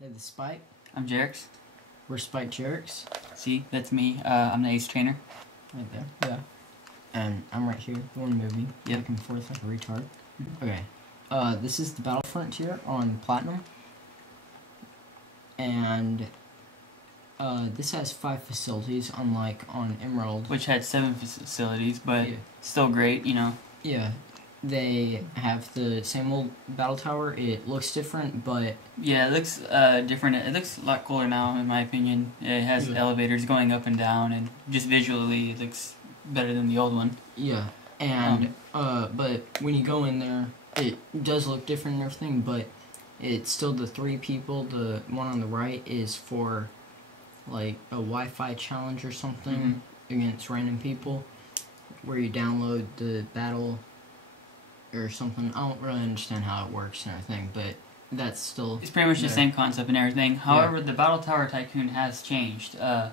Hey, the Spike. I'm Jerex. We're SpikedJerex. See, that's me. I'm the ace trainer. Right there. Yeah. And I'm right here, the one moving, back and forth like a retard. Okay. This is the Battle Fontier on Platinum. And this has 5 facilities, unlike on Emerald. Which had 7 facilities, but still great, you know. Yeah. They have the same old battle tower. It looks different, but... Yeah, it looks different. It looks a lot cooler now, in my opinion. It has elevators going up and down, and just visually it looks better than the old one. Yeah, and, but when you go in there, it does look different and everything, but it's still the 3 people. The one on the right is for, like, a Wi-Fi challenge or something against random people, where you download the battle or something. I don't really understand how it works and everything, but that's still... It's pretty much the same concept and everything. However, the Battle Tower Tycoon has changed. The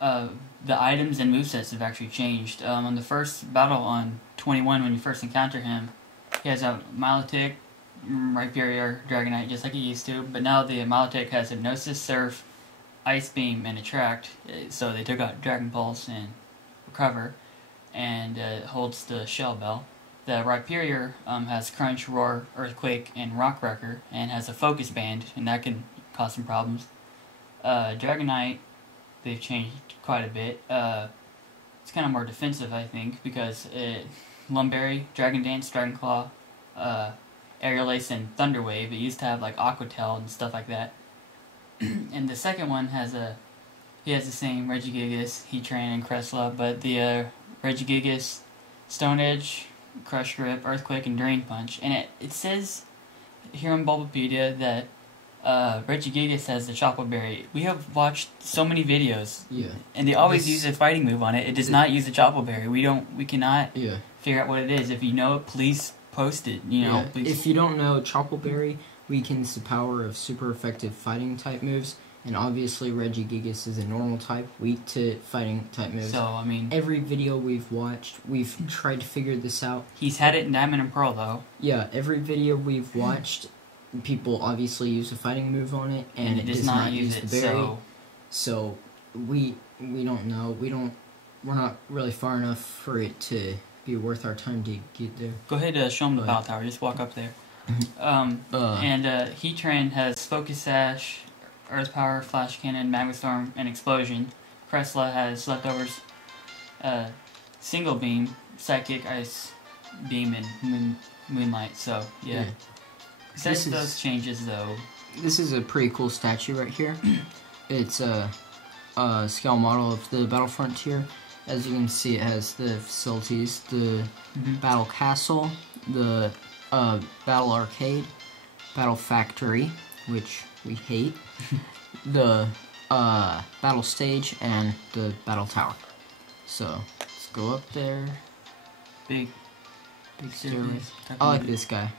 items and movesets have actually changed. On the first battle on 21, when you first encounter him, he has a Milotic, Rhyperior, Dragonite, just like he used to, but now the Milotic has Hypnosis, Surf, Ice Beam, and Attract, so they took out Dragon Pulse and Recover, and it holds the Shell Bell. The Rhyperior has Crunch, Roar, Earthquake, and Rock Wrecker, and has a Focus Band, and that can cause some problems. Dragonite, they've changed quite a bit. It's kind of more defensive, I think, because Lumberry, Dragon Dance, Dragon Claw, Aerial Ace, and Thunder Wave. It used to have like Aqua Tail and stuff like that. And the second one has he has the same Regigigas, Heatran, and Cressla, but the Regigigas, Stone Edge, Crush Grip, Earthquake, and Drain Punch. And it says here on Bulbapedia that Regigigas has the Chocolate Berry. We have watched so many videos, and they always use a fighting move on it. It does not use the Chocolate Berry. We cannot figure out what it is. If you know it, please post it. You know, if you don't know, Chocolate Berry weakens the power of super effective fighting type moves. And obviously Regigigas is a normal type, weak to fighting type moves. So, I mean... Every video we've watched, we've tried to figure this out. He's had it in Diamond and Pearl, though. Yeah, every video we've watched, people obviously use a fighting move on it, and it does not use the berry. So, we don't know. We're not really far enough for it to be worth our time to get there. Go ahead and show him the Battle Tower. Just walk up there. And Heatran has Focus Sash, Earth Power, Flash Cannon, Magma Storm, and Explosion. Cressla has Leftovers, Single Beam, Psychic, Ice Beam, and Moonlight. So, yeah. Besides those changes, though... This is a pretty cool statue right here. It's a scale model of the Battle Fontier. As you can see, it has the facilities, the Battle Castle, the Battle Arcade, Battle Factory, which we hate, the Battle Stage, and the Battle Tower. So, let's go up there. Big stairway. I like this guy.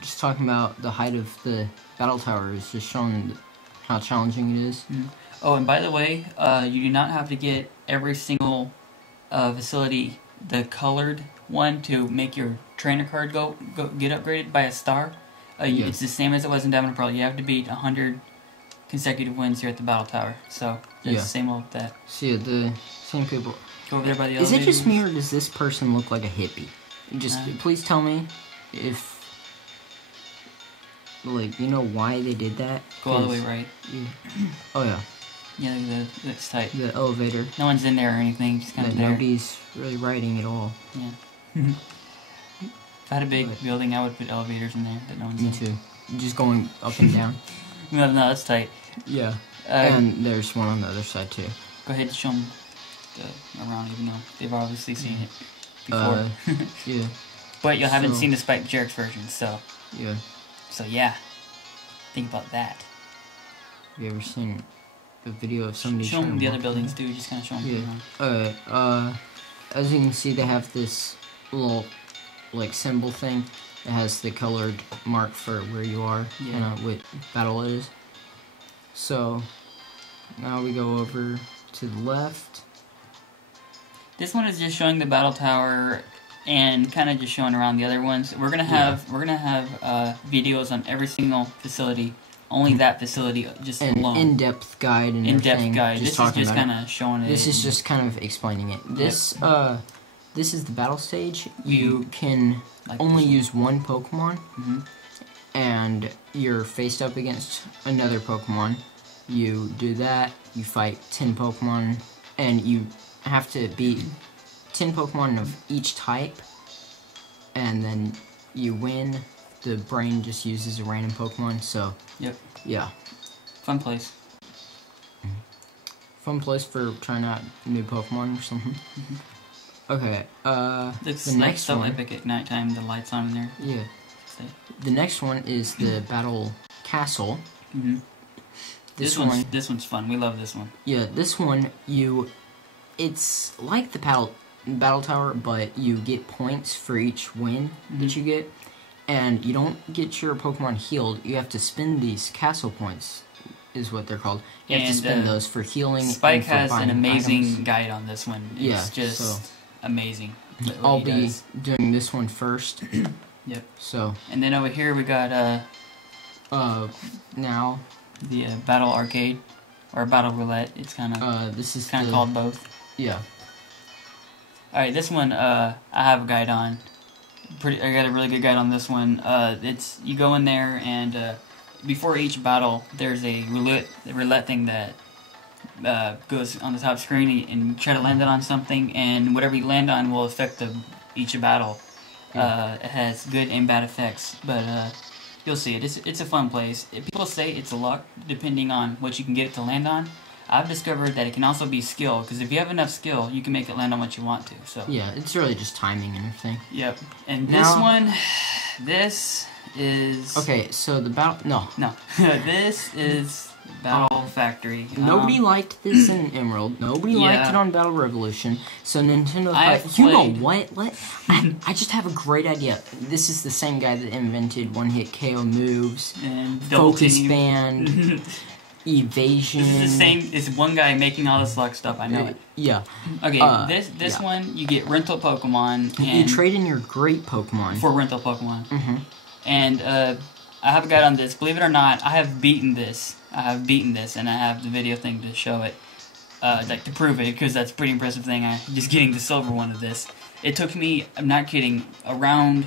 Just talking about the height of the Battle Tower is just showing how challenging it is. Oh, and by the way, you do not have to get every single facility the colored one to make your trainer card get upgraded by a star. It's the same as it was in Diamond and Pearl. You have to beat 100 consecutive wins here at the Battle Tower. So, it's the same old with that. See, the same people. Go over there by the elevators. Is it just me, or does this person look like a hippie? Just, please tell me if, like, you know why they did that? Go all the way right. Oh, yeah. Yeah, that's tight. The elevator. No one's in there or anything, just kind of there. Nobody's really riding at all. Yeah. If I had a big building, I would put elevators in there that no one's in. Me too. Just going up and down. No, that's tight. Yeah. And there's one on the other side too. Go ahead and show them around, even though they've obviously seen it before. Yeah. But you haven't seen the SpikedJerex version, so... Yeah. So yeah. Think about that. Have you ever seen a video of somebody show them the other buildings too, just kind of show them. Yeah. As you can see, they have this little... like symbol thing. It has the colored mark for where you are and what battle it is. So now we go over to the left. This one is just showing the Battle Tower and kind of just showing around the other ones. We're gonna have videos on every single facility. Only that facility, just an alone. In-depth guide and in-depth guide. Just this is just kind of showing it. This is just kind of explaining it. This this is the battle stage. You can only use one Pokemon, and you're faced up against another Pokemon. You do that. You fight 10 Pokemon, and you have to beat 10 Pokemon of each type, and then you win. The brain just uses a random Pokemon, so... Yep. Yeah. Fun place. Fun place for trying out new Pokemon or something. Okay, the next so one... epic at nighttime, the lights on in there. Yeah. The next one is the Battle Castle. This one's fun. We love this one. Yeah, this one, it's like the Battle Tower, but you get points for each win that you get. And you don't get your Pokemon healed. You have to spend these castle points, is what they're called. You have to spend those for healing. Spike and for has an amazing items. guide on this one. It's just amazing. I'll be doing this one first. Yep. So. And then over here we got now the Battle Arcade or Battle Roulette. It's kind of this is kind of called both. Yeah. All right, this one I have a guide on. I got a really good guide on this one. You go in there and before each battle, there's a roulette thing that goes on the top screen, and you try to land it on something, and whatever you land on will affect each battle. It has good and bad effects, but you'll see it. It's a fun place. People say it's a luck, depending on what you can get it to land on. I've discovered that it can also be skill, because if you have enough skill, you can make it land on what you want to. So yeah, it's really just timing and everything. Yep. And this one, this is... Okay, so the battle... No. This is Battle Factory. Nobody liked this in Emerald. Nobody liked it on Battle Revolution. So Nintendo thought, you know what? I just have a great idea. This is the same guy that invented one-hit KO moves, and focus band... Evasion. This is the same. It's one guy making all this luck stuff. I know it. Yeah. Okay. This one you get rental Pokemon. And you trade in your great Pokemon for rental Pokemon. And I have a guide on this. Believe it or not, I have beaten this. And I have the video thing to show it, like to prove it, because that's a pretty impressive thing. Just getting the silver one of this. It took me. I'm not kidding. I'm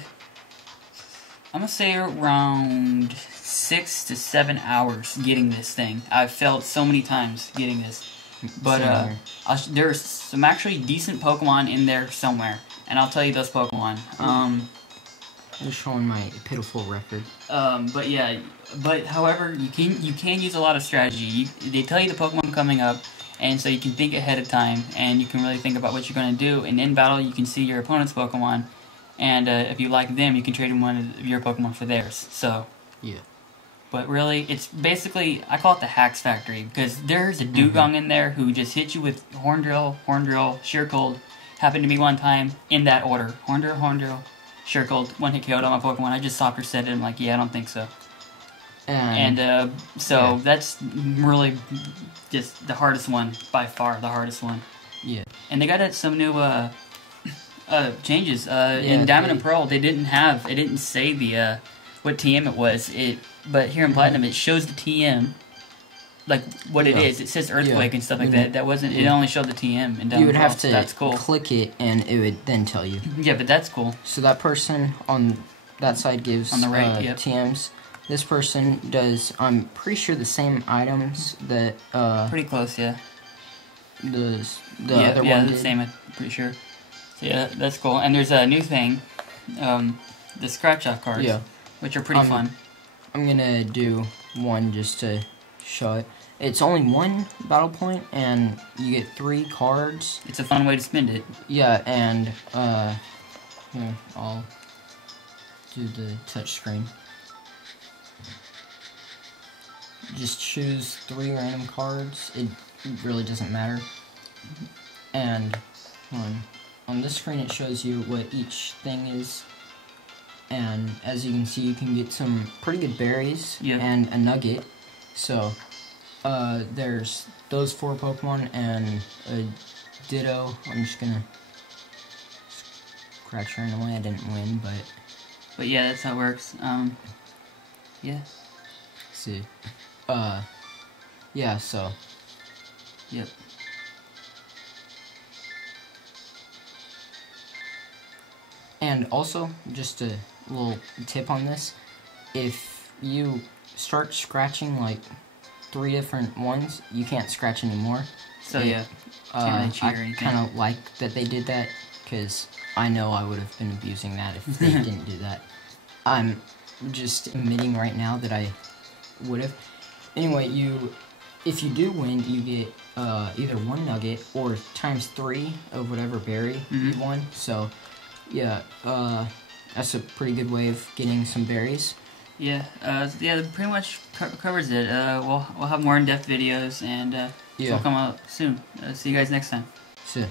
gonna say around 6 to 7 hours getting this thing. I've failed so many times getting this. But there's some actually decent Pokemon in there somewhere. And I'll tell you those Pokemon. I'm showing my pitiful record. But however, you can use a lot of strategy. They tell you the Pokemon coming up, and so you can think ahead of time, and you can really think about what you're going to do. And in battle, you can see your opponent's Pokemon, and if you like them, you can trade in one of your Pokemon for theirs. So yeah. But really, it's basically, I call it the Hacks Factory, because there's a Dugong in there who just hit you with Horn Drill, Sheer Cold. Happened to me one time, in that order. Horn Drill, Sheer Cold, one-hit KO'd on my Pokemon. I just softer said it, I'm like, yeah, I don't think so. That's really just the hardest one, by far, the hardest one. Yeah. And they got some new changes. In Diamond and Pearl, it didn't say the what TM it was. But here in Platinum, it shows the TM, like what it is. It says Earthquake and stuff like that. That wasn't. It only showed the TM. And you would have to click it, and it would then tell you. Yeah, but that's cool. So that person on that side gives on the right, TMs. This person does. I'm pretty sure the same items that. Pretty close, yeah. The other one. Yeah, the same. I'm pretty sure. So yeah, that's cool. And there's a new thing, the scratch-off cards, which are pretty fun. I'm gonna do one just to show it. It's only one battle point, and you get 3 cards. It's a fun way to spend it. Yeah, and here, I'll do the touch screen. Just choose 3 random cards. It really doesn't matter. And on this screen, it shows you what each thing is. And as you can see, you can get some pretty good berries and a nugget. So, there's those 4 Pokemon and a Ditto. I'm just gonna scratch randomly. I didn't win, But yeah, that's how it works. Yeah. See. Yeah, so. Yep. And also, just a little tip on this. If you start scratching like 3 different ones, you can't scratch anymore. So yeah, can't really cheat or anything. I kind of like that they did that, because I know I would have been abusing that if they didn't do that. I'm just admitting right now that I would have. Anyway, if you do win, you get either 1 nugget or times 3 of whatever berry you won. So, yeah, that's a pretty good way of getting some berries. Yeah, yeah, that pretty much covers it. We'll have more in-depth videos, and Yeah. they'll come out soon. See you guys next time. See ya.